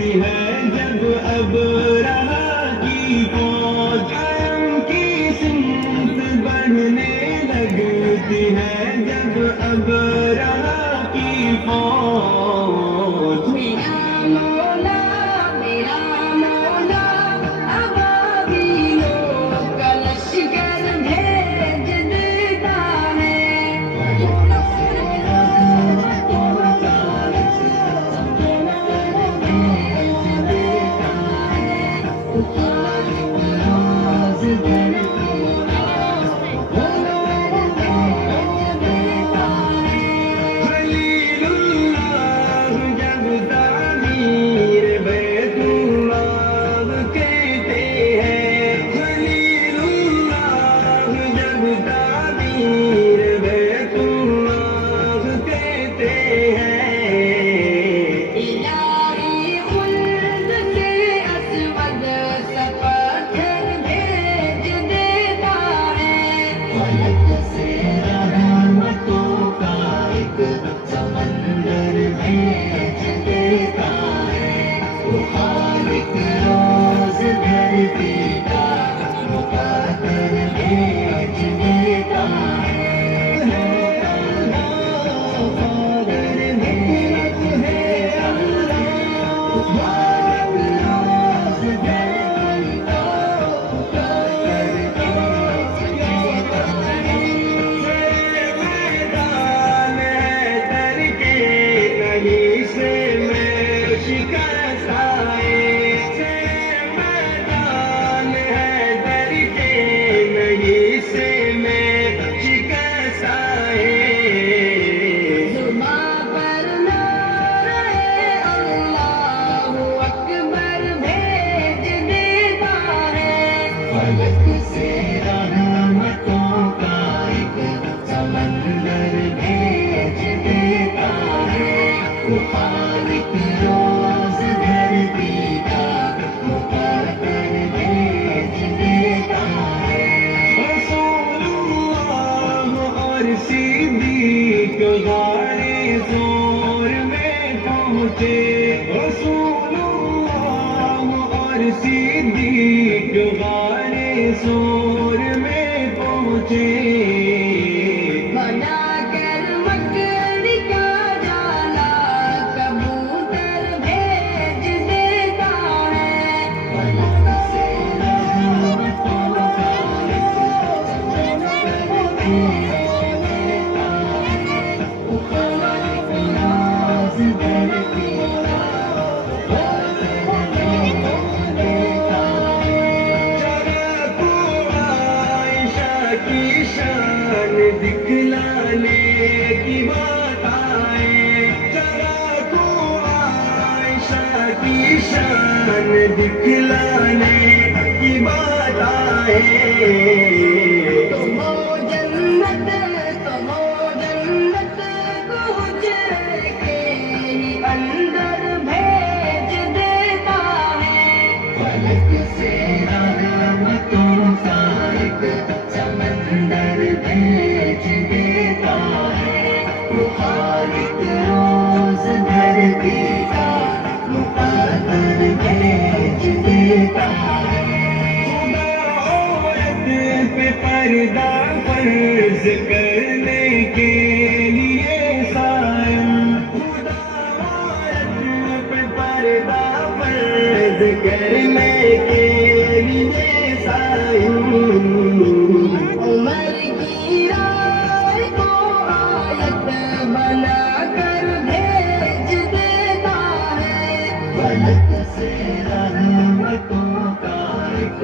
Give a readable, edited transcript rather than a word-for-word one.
लगती है जब अब रहा की फौज कायम की सिमत बढ़ने लगती है जब अब रहा की फौज मेरा मौला अबाबिलों का लश्कर भेज देता है खलीलुल्लाह जब तामीर बैतुल्लाह कहते हैं खलीलुल्लाह जब तामीर बैतुल्लाह कहते हैं इलाही खुल्द से असवद सपत्थर भेज देता है फलक से रहमतों का एक समंदर भेज देता है वो खालिक रोज धरती का मुकद्दर भेज देता है कादर भेज है अल्लाह खालिक रोज धरती का मुकद्दर भेज देता है मैदान है करके नहीं से मैं शिकस्त आए मैदान है करके नहीं से मैं शिकस्त आए जुबां पर नारे अल्लाहु अकबर भेज देता है फलक से रहमतों का एक समंदर भेज देता है वो खालिक रोज धरती का मुकद्दर भेज देता है रसूलुल्लाह और सिद्दीक गारे जोर में पहुँचे रसूलुल्लाह और सिद्दीक गारे जोर में पहुँचे बना कर मकड़ी का जाला कबूतर भेज देता है फलक से रहमतों का एक समंदर भेज देता है वो खालिक रोज धरती का मुकद्दर भेज देता है जरा को आयशा की शान दिखलाने की बात आए जरा को आयशा की शान दिखलाने की बात आए तुम हो जन्नत को हुजरे के ही अंदर भेज देता है फलक से रहमतों का एक समंदर भेज देता है वो खालिक रोज धरती का मुकद्दर भेज देता है खुदा औरत पे पर्दा फर्ज करने के लिए सायम खुदा औरत पे पर्दा फर्ज करने के लिए सायम उमर की राय को आयत बना कर भेज देता है फलक से रहमतों का एक